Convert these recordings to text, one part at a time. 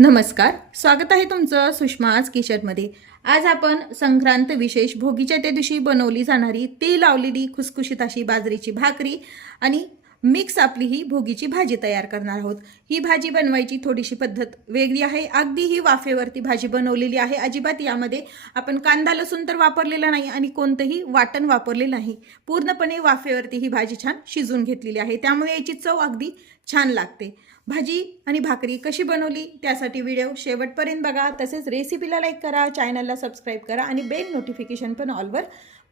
नमस्कार, स्वागत आहे तुमचं सुषमाज किचनमध्ये। आज आपण संक्रांत विशेष भोगीच्या त्या दिवशी बनवली जाणारी तेल लावलेली खुसखुशीत अशी बाजरीची भाकरी आणि मिक्स आपली ही भोगीची भाजी तयार करणार आहोत। ही भाजी बनवायची थोडीशी पद्धत वेगळी आहे। अगदी ही वाफेवरती भाजी बनवलेली आहे। अजिबात यामध्ये आपण कांदा लसूण तर वापरलेला नाही आणि कोणतेही वाटण वापरलेलं नाही। पूर्णपणे वाफेवरती ही भाजी छान शिजून घेतलेली आहे, त्यामुळे याची चव अगदी छान लागते। भाजी आणि भाकरी कशी बनवली त्यासाठी व्हिडिओ शेवटपर्यंत बघा। तसेच रेसिपीला लाईक करा, चॅनलला सबस्क्राइब करा आणि बेल नोटिफिकेशन पण ऑलवर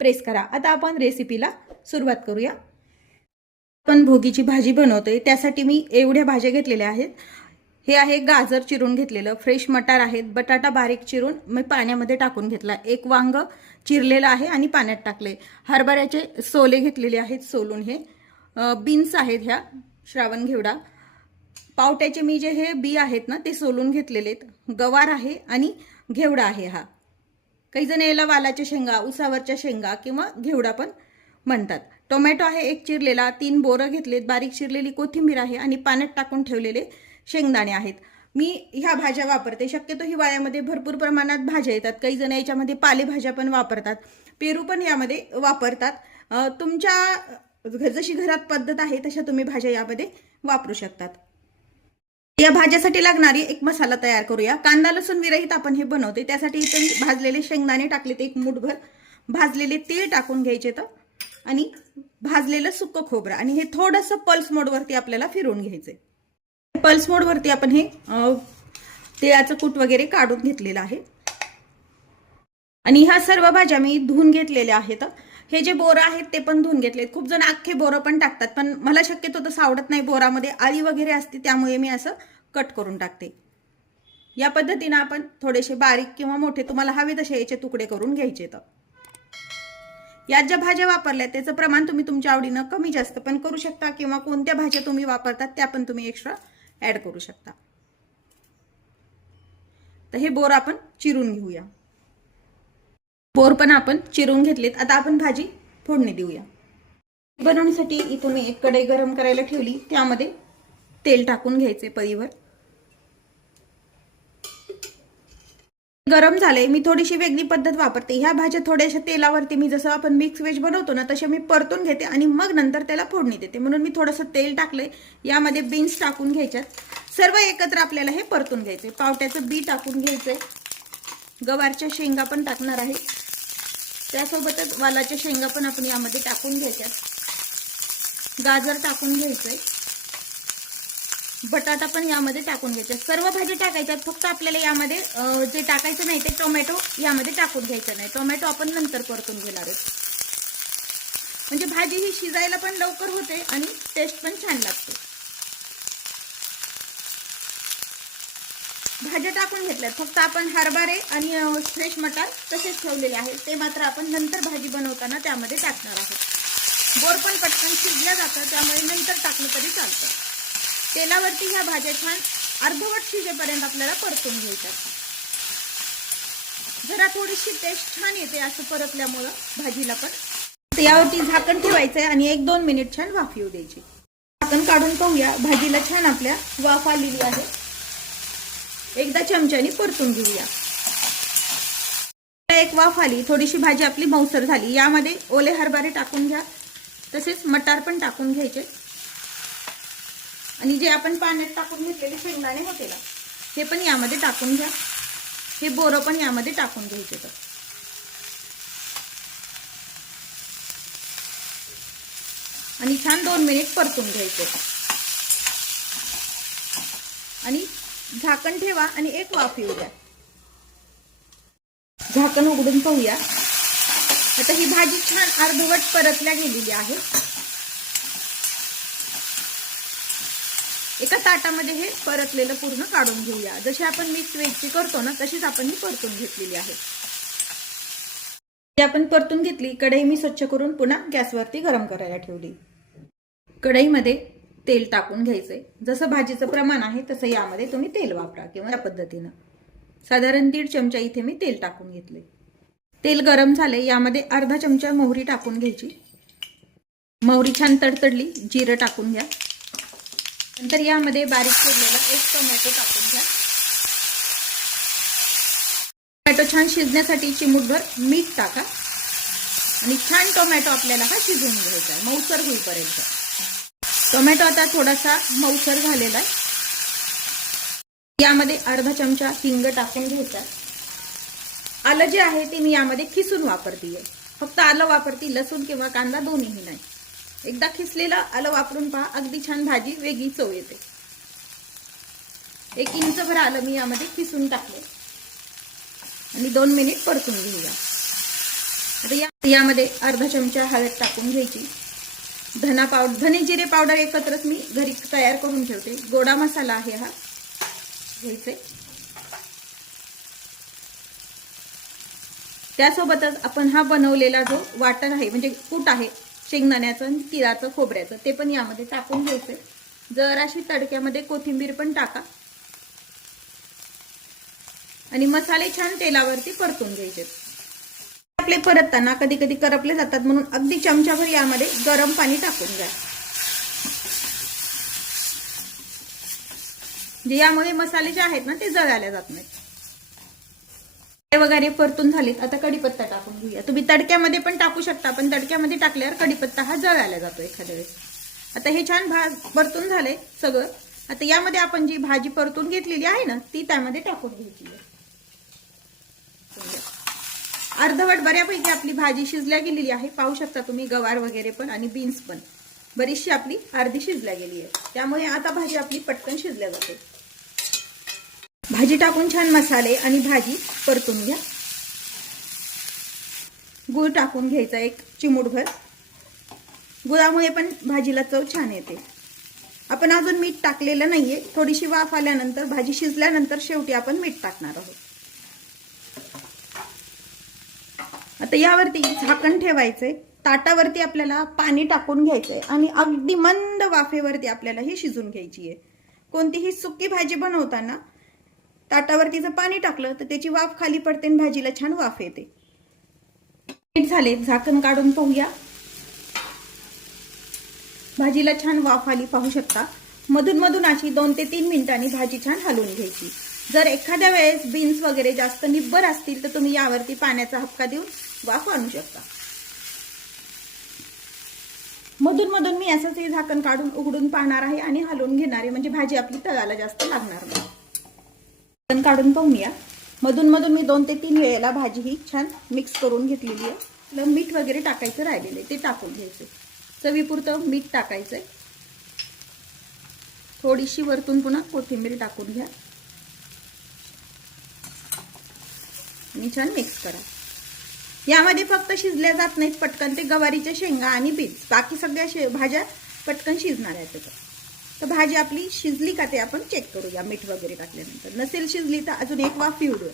प्रेस करा। आता आपण रेसिपीला सुरुवात करूया। आपण भोगीची भाजी बनवतोय त्यासाठी मी एवढ्या भाज्या घेतलेल्या आहेत। हे आहे गाजर चिरून घेतलेलं, फ्रेश मटार आहेत, बटाटा बारीक चिरून मी पाण्यामध्ये टाकून घेतला, एक वांग चिरलेलं आहे आणि पाण्यात टाकले, हरभऱ्याचे सोले घेतलेले आहेत सोलून, हे बीन्स आहेत, ह्या श्रावण घेवडा, पावट्याचे मी जे हे बी आहेत ना ते सोलून घेतलेले आहेत, गवार आहे आणि घेवडा आहे। हा काही जण याला वालाच्या शेंगा, उसावरच्या शेंगा किंवा घेवडा पण म्हणतात। टोमॅटो आहे एक चिरलेला, 3 बोरं घेतलेत, बारीक चिरलेली कोथिंबीर आहे आणि पाण्यात टाकून ठेवलेले शेंगदाणे आहेत। मी ह्या भाज्या वापरते। शक्यतो हिवाळ्यामध्ये भरपूर प्रमाणात भाज्या येतात, काही जण याच्यामध्ये पालेभाज्या पण वापरतात, पेरू पण यामध्ये वापरतात। तुमच्या जशी घरात पद्धत आहे तशा तुम्ही भाज्या यामध्ये वापरू शकतात। या भाज्यासाठी लागणारी एक मसाला तयार करूया। कांदा लसूण विरहित आपण हे बनवते, त्यासाठी इथे मी भाजलेले शेंगदाणे टाकलेत, एक मुठभर भाजलेले तीळ टाकून घ्यायचे आणि भाजलेलं सुक्क खोबरं, आणि हे थोडंसं पल्स मोडवरती आपल्याला फिरवून घ्यायचंय। पल्स मोडवरती आपण हे तिळाचं कूट वगैरे काढून घेतलेलं आहे आणि ह्या सर्व भाज्या मी धुवून घेतलेल्या आहेत। हे जे बोरं आहेत ते पण धुवून घेतलेत। खूप जण अख्खे बोरं पण टाकतात, पण मला शक्यतो तसं आवडत नाही, बोरामध्ये आळी वगैरे असते, त्यामुळे मी असं कट करून टाकते। या पद्धतीने आपण थोडेसे बारीक किंवा मोठे तुम्हाला हवे तसे याचे तुकडे करून घ्यायचे। यात ज्या भाज्या वापरल्या त्याचं प्रमाण तुम्ही तुमच्या आवडीनं कमी जास्त पण करू शकता, किंवा कोणत्या भाज्या तुम्ही वापरतात त्या पण तुम्ही एक्स्ट्रा ऍड करू शकता। तर हे बोर आपण चिरून घेऊया। बोर पण आपण चिरून घेतलेत। आता आपण भाजी फोडणी देऊया। बनवण्यासाठी इथून मी एक कढई गरम करायला ठेवली, त्यामध्ये तेल टाकून घ्यायचे पळीवर। गरम झाले, मी थोडीशी वेगळी पद्धत वापरते। ह्या भाज्या थोड्याशा तेलावरती मी जसं आपण मिक्स व्हेज बनवतो ना तसे मी परतून घेते आणि मग नंतर त्याला फोडणी देते, म्हणून मी थोडंसं तेल टाकले। यामध्ये बीन्स टाकून घ्यायच्यात, सर्व एकत्र आपल्याला हे परतून घ्यायचे। पावट्याचं बी टाकून घ्यायचंय, गवारच्या शेंगा पण टाकणार आहे, त्यासोबतच वालाच्या शेंगा पण आपण यामध्ये टाकून घ्यायच्यात, गाजर टाकून घ्यायचंय, बटाटा पण यामध्ये टाकून घ्यायचा। सर्व भाज्या टाकायच्यात, फक्त आपल्याला यामध्ये जे टाकायचं नाही ते टोमॅटो यामध्ये टाकून घ्यायचं नाही। टोमॅटो आपण नंतर परतून घेणार आहोत, म्हणजे भाजी ही शिजायला पण लवकर होते आणि टेस्ट पण छान लागते। भाज्या टाकून घेतल्यात, फक्त आपण हरभरे आणि फ्रेश मटार तसेच ठेवलेले आहेत, ते मात्र आपण नंतर भाजी बनवताना त्यामध्ये टाकणार आहोत। बोर पण पटकन शिजल्या जातं, त्यामुळे नंतर टाकलं तरी चालतं। तेलावरती ह्या भाज्या छान अर्धवट शिजेपर्यंत आपल्याला परतून घ्यायच्या। जरा थोडीशी टेस्ट छान येते असं परतल्यामुळं भाजीला पण। यावरती झाकण ठेवायचंय आणि 1-2 मिनिट छान वाफ येऊ द्यायची। झाकण काढून पाहूया, भाजीला छान आपल्या वाफ आलेली आहे। एकदा चमच्याने परतून घेऊया। एक वाफ आली, थोडीशी भाजी आपली मऊसर झाली, यामध्ये ओले हरभरे टाकून घ्या, तसेच मटार पण टाकून घ्यायचे आणि जे आपण पाण्यात टाकून घेतलेले शेंगदाणे होते ना हे पण यामध्ये टाकून घ्या। हे बोरं पण यामध्ये टाकून घ्यायचे आणि छान 2 मिनिट परतून घ्यायचे आणि झाकण ठेवा आणि एक वाफ येऊ द्या। झाकण उघडून पाहूया। आता ही भाजी छान अर्धवट परतल्या गेलेली आहे। एका ताटामध्ये हे परतलेलं पूर्ण काढून घेऊया। जशी आपण मिक्स व्हेजची करतो ना तशीच आपण ही परतून घेतलेली आहे। आपण परतून घेतली, कढई मी स्वच्छ करून पुन्हा गॅसवरती गरम करायला ठेवली। कढईमध्ये तेल टाकून घ्यायचंय, जसं भाजीचं प्रमाण आहे तसं यामध्ये तुम्ही तेल वापरा, किंवा या पद्धतीनं साधारण 1.5 चमचा इथे मी तेल टाकून घेतले। तेल गरम झाले, यामध्ये अर्धा चमचा मोहरी टाकून घ्यायची। मोहरी छान तडतडली, जिरं टाकून घ्या, नंतर यामध्ये बारीक चिरलेला एक टोमॅटो टाकून घ्या टोमॅटो छान शिजण्यासाठी चिमूटभर मीठ टाका आणि छान टोमॅटो आपल्याला हा शिजवून घ्यायचा आहे मऊसर होईपर्यंत. टोमॅटो आता थोडासा मऊसर झालेला आहे. यामध्ये अर्धा चमचा हिंग टाकून घ्यायचा. आलं जे आहे ते मी यामध्ये खिसून वापरतीये. फक्त आलं वापरती, लसूण किंवा कांदा दोन्हीही नाही. एकदा खिसलेलं आलं वापरून पहा, अगदी छान भाजी वेगळी चव येते. 1 इंचभर आलं मी यामध्ये खिसून टाकले आणि 2 मिनिट परतून घेऊया. आता यामध्ये अर्धा चमचा हळद टाकून घ्यायची. धने जिरे पावडर एकत्रच मी घरी तयार करून ठेवते. गोडा मसाला आहे हा घ्यायचे. त्यासोबतच आपण हा बनवलेला जो वाटण आहे म्हणजे कूट आहे शेंगदाण्याचं, तिळाचं, खोबऱ्याचं, ते पण यामध्ये टाकून घ्यायचे. जराशी तडक्यामध्ये कोथिंबीर पण टाका आणि मसाले छान तेलावरती परतून घ्यायचे. आपले परतताना कधी कधी करपले जातात म्हणून अगदी चमचाभर यामध्ये गरम पाणी टाकून घ्या. म्हणजे यामुळे मसाले जे आहेत ना ते जळाले जात नाहीत. वगैरे परतून झालीत. आता कढीपत्ता टाकून घेऊया. तुम्ही तडक्यामध्ये पण टाकू शकता, पण तडक्यामध्ये टाकल्यावर कढीपत्ता हा जळायला जातो एखाद्या वेळेस. आता हे छान परतून झाले सगळं. आता यामध्ये आपण जी भाजी परतून घेतलेली आहे ना ती त्यामध्ये टाकून घ्यायची आहे. अर्धवट बऱ्यापैकी आपली भाजी शिजल्या गेलेली आहे. पाहू शकता तुम्ही गवार वगैरे पण आणि बीन्स पण बरीचशी आपली अर्धी शिजल्या गेली आहे. त्यामुळे आता भाजी आपली पटकन शिजल्या जाते. भाजी टाकून छान मसाले आणि भाजी परतून घ्या. गूळ टाकून घ्यायचा 1 चिमूटभर. गुळामुळे पण भाजीला चव छान येते. आपण अजून मीठ टाकलेलं नाहीये. थोडीशी वाफ आल्यानंतर भाजी शिजल्यानंतर शेवटी आपण मीठ टाकणार आहोत. आता यावरती झाकण ठेवायचंय. ताटावरती आपल्याला पाणी टाकून घ्यायचंय आणि अगदी मंद वाफेवरती आपल्याला ही शिजून घ्यायची आहे. कोणतीही सुकी भाजी बनवताना ताटावरती जर पाणी टाकलं तर त्याची वाफ खाली पडते आणि भाजीला छान वाफ येते. मीठ झाले. झाकण काढून पाहूया. भाजीला छान वाफ आली पाहू शकता. मधून मधून अशी 2 ते 3 मिनिटांनी भाजी छान हलवून घ्यायची. जर एखाद्या वेळेस बीन्स वगैरे जास्त निब्बर असतील तर तुम्ही यावरती पाण्याचा हपका देऊन वाफ आणू शकता. मधून मधून मी असंच हे झाकण काढून उघडून पाहणार आहे आणि हलवून घेणार आहे, म्हणजे भाजी आपली तळाला जास्त लागणार नाही. झाकण काढून पाहूया. मधून मधून मी 2 ते 3 वेळेला भाजी ही छान मिक्स करून घेतलेली आहे. मीठ वगैरे टाकायचं राहिलेलं आहे ते टाकून घ्यायचं. चवीपुरतं मीठ टाकायचंय. थोडीशी वरतून पुन्हा कोथिंबीर टाकून घ्या आणि छान मिक्स करा. यामध्ये फक्त शिजल्या जात नाहीत पटकन ते गवारीच्या शेंगा आणि बीन्स, बाकी सगळ्या भाज्या पटकन शिजणार आहेत. तर भाजी आपली शिजली का ते आपण चेक करूया मीठ वगैरे टाकल्यानंतर. नसेल शिजली तर अजून एक वाफ येऊ दे.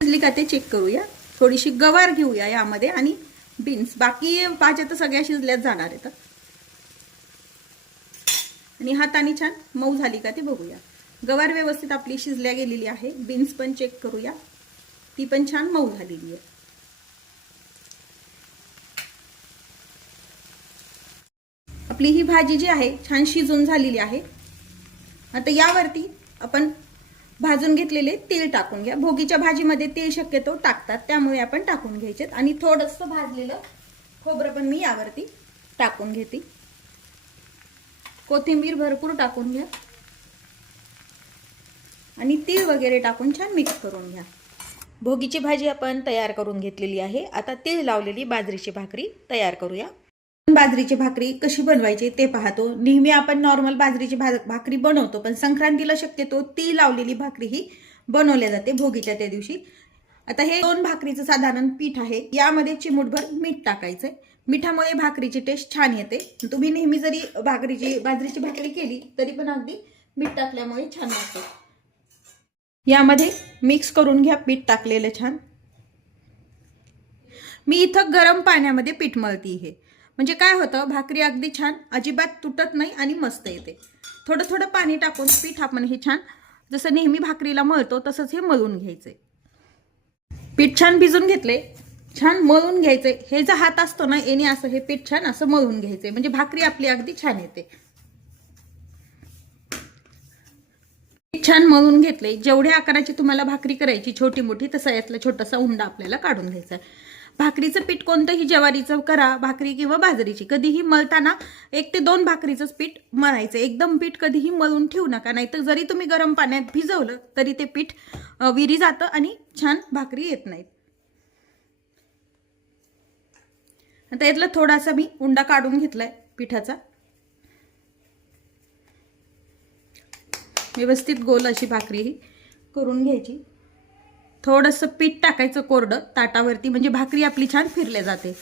शिजली का ते चेक करूया. थोडीशी गवार घेऊया यामध्ये आणि बीन्स, बाकी भाज्या तर सगळ्या शिजल्यात जाणार आहेत. आणि हाताने छान मऊ झाली का ते बघूया. गवार व्यवस्थित आपली शिजल्या गेलेली आहे. बीन्स पण चेक करूया, ती पण छान मऊ झालेली आहे. आपली ही भाजी जी आहे छान शिजून झालेली आहे. आता यावरती आपण भाजून घेतलेले तीळ टाकून घ्या. भोगीच्या भाजीमध्ये तीळ शक्यतो टाकतात, त्यामुळे आपण टाकून घ्यायचे. आणि थोडंसं भाजलेलं खोबरं पण मी यावरती टाकून घेते. कोथिंबीर भरपूर टाकून घ्या आणि तीळ वगैरे टाकून छान मिक्स करून घ्या. भोगीची भाजी आपण तयार करून घेतलेली आहे. आता तीळ लावलेली बाजरीची भाकरी तयार करूया. बाजरीची भाकरी कशी बनवायची ते पाहतो. नेहमी आपण नॉर्मल बाजरीची भाकरी बनवतो, पण संक्रांतीला शक्यतो तीळ लावलेली भाकरी ही बनवल्या जाते भोगीच्या त्या दिवशी. आता हे 2 भाकरीचं साधारण पीठ आहे. यामध्ये चिमूटभर मीठ टाकायचंय. मिठामुळे भाकरीची टेस्ट छान येते. तुम्ही नेहमी जरी बाजरीची भाकरी केली तरी पण अगदी मीठ टाकल्यामुळे छान लागते. यामध्ये मिक्स करून घ्या पीठ टाकलेलं छान. मी इथं गरम पाण्यामध्ये पीठ मळती आहे, म्हणजे काय होतं भाकरी अगदी छान अजिबात तुटत नाही आणि मस्त येते. थोडं थोडं पाणी टाकून पीठ आपण हे छान जसं नेहमी भाकरीला मळतो तसंच हे मळून घ्यायचंय. पीठ छान भिजून घेतले, छान मळून घ्यायचंय. हे जो हात असतो ना याने असं हे पीठ छान असं मळून घ्यायचंय, म्हणजे भाकरी आपली अगदी छान येते. छान मळून घेतले. जेवढ्या आकाराची तुम्हाला भाकरी करायची छोटी मोठी तसा यातला छोटासा उंडा आपल्याला काढून घ्यायचा आहे. भाकरीचं पीठ कोणतंही ज्वारीचं करा, भाकरी किंवा बाजरीची, कधीही मळताना 1 ते 2 भाकरीचंच पीठ मळायचं. एकदम पीठ कधीही मळून ठेवू नका, नाहीतर जरी तुम्ही गरम पाण्यात भिजवलं तरी ते पीठ विरी जातं आणि छान भाकरी येत नाहीत. आता यातला थोडासा मी उंडा काढून घेतलाय पिठाचा. व्यवस्थित गोल अशी भाकरी ही करून घ्यायची. थोडंसं पीठ टाकायचं कोरडं ताटावरती, म्हणजे भाकरी आपली छान फिरल्या जाते.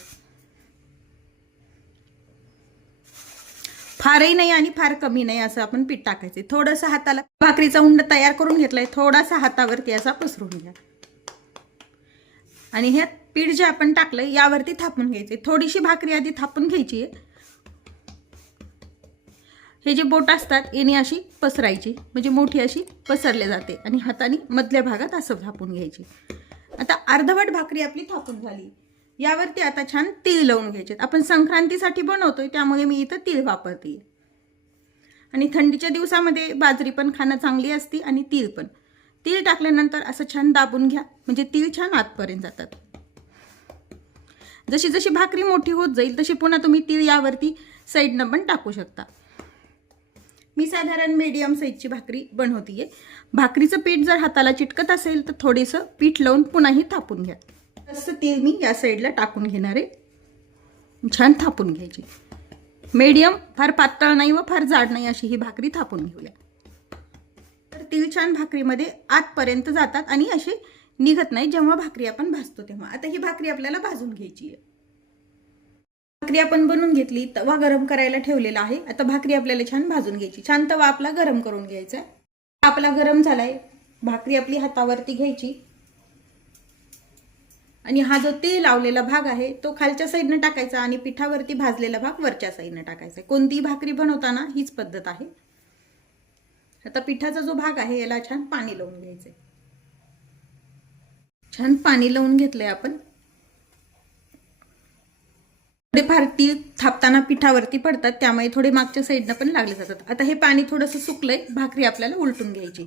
फारही नाही आणि फार कमी नाही असं आपण पीठ टाकायचे. थोडंसं हाताला भाकरीचा उंडा तयार करून घेतलाय, थोडासा हातावरती असा पसरून घ्या आणि हे पीठ जे आपण टाकलंय यावरती थापून घ्यायचे. थोडीशी भाकरी आधी थापून घ्यायची आहे. हे जे बोट असतात याने अशी पसरायची, म्हणजे मोठी अशी पसरले जाते आणि हाताने मधल्या भागात असं थापून घ्यायची. आता अर्धवट भाकरी आपली थापून झाली. यावरती आता छान तीळ लावून घ्यायचे. आपण संक्रांतीसाठी बनवतोय त्यामुळे मी इथं तीळ वापरते. आणि थंडीच्या दिवसामध्ये बाजरी पण खाणं चांगली असते आणि तीळ पण. तीळ टाकल्यानंतर असं छान दाबून घ्या, म्हणजे तीळ छान आतपर्यंत जातात. जशी जशी भाकरी मोठी होत जाईल तशी पुन्हा तुम्ही तीळ यावरती साईडनं पण टाकू शकता. मी साधारण मीडियम साईजची भाकरी बनवतीये. भाकरीचं पीठ जर हाताला चिटकत असेल तर थोडंसं पीठ लावून पुन्हाही थापून घ्या. तसं तीळ मी या साईडला टाकून घेणार आहे. छान थापून घ्यायची. मीडियम, फार पातळ नाही व फार जाड नाही अशी ही भाकरी थापून घेऊया. तर तीळ छान भाकरीमध्ये आतपर्यंत जातात आणि असे निघत नाही जेव्हा भाकरी आपण भाजतो तेव्हा. आता ही भाकरी आपल्याला भाजून घ्यायची आहे. भाकरी आपण बनवून घेतली, तवा गरम करायला ठेवलेला आहे. आता भाकरी आपल्याला छान भाजून घ्यायची. छान तवा आपला गरम करून घ्यायचा. आपला गरम झालाय. भाकरी आपली हातावरती घ्यायची आणि हा जो तेल लावलेला भाग आहे तो खालच्या साईडनं टाकायचा आणि पिठावरती भाजलेला भाग वरच्या साईडनं टाकायचा. कोणतीही भाकरी बनवताना हीच पद्धत आहे. आता पिठाचा जो भाग आहे याला छान पाणी लावून घ्यायचंय. छान पाणी लावून घेतलंय आपण. थोडेफार तीळ थापताना पिठावरती पडतात त्यामुळे थोडे मागच्या साईडनं पण लागले जातात. आता हे पाणी थोडंसं सुकलंय. भाकरी आपल्याला उलटून घ्यायची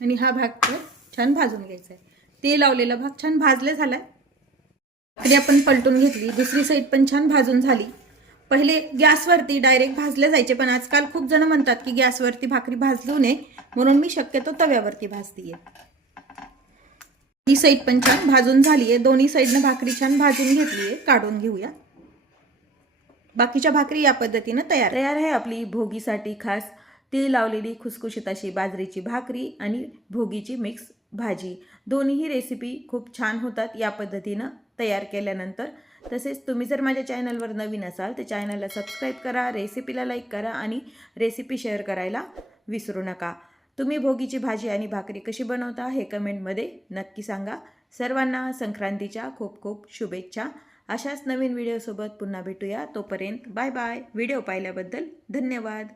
आणि हा भाग छान भाजून घ्यायचा आहे. तेल लावलेला भाग छान भाजले झालाय. भाकरी आपण पलटून घेतली. दुसरी साईड पण छान भाजून झाली. पहिले गॅसवरती डायरेक्ट भाजले जायचे, पण आजकाल खूप जण म्हणतात की गॅसवरती भाकरी भाजू नये, म्हणून मी शक्यतो तव्यावरती भाजतीये. ही साईड पण छान भाजून झालीये. दोन्ही साईडनं भाकरी छान भाजून घेतलीये. काढून घेऊया. बाकीच्या भाकरी या पद्धतीनं तयार आहे आपली भोगीसाठी खास तीळ लावलेली खुसखुशीत अशी बाजरीची भाकरी आणि भोगीची मिक्स भाजी. दोन्हीही रेसिपी खूप छान होतात या पद्धतीनं तयार केल्यानंतर. तसेच तुम्ही जर माझ्या चॅनलवर नवीन असाल तर चॅनलला सबस्क्राईब करा, रेसिपीला लाईक करा आणि रेसिपी शेअर करायला विसरू नका. तुम्ही भोगीची भाजी आणि भाकरी कशी बनवता हे कमेंटमध्ये नक्की सांगा. सर्वांना संक्रांतीच्या खूप खूप शुभेच्छा. अशाच नवीन व्हिडिओसोबत पुन्हा भेटूया. तोपर्यंत बाय बाय. व्हिडिओ पाहिल्याबद्दल धन्यवाद.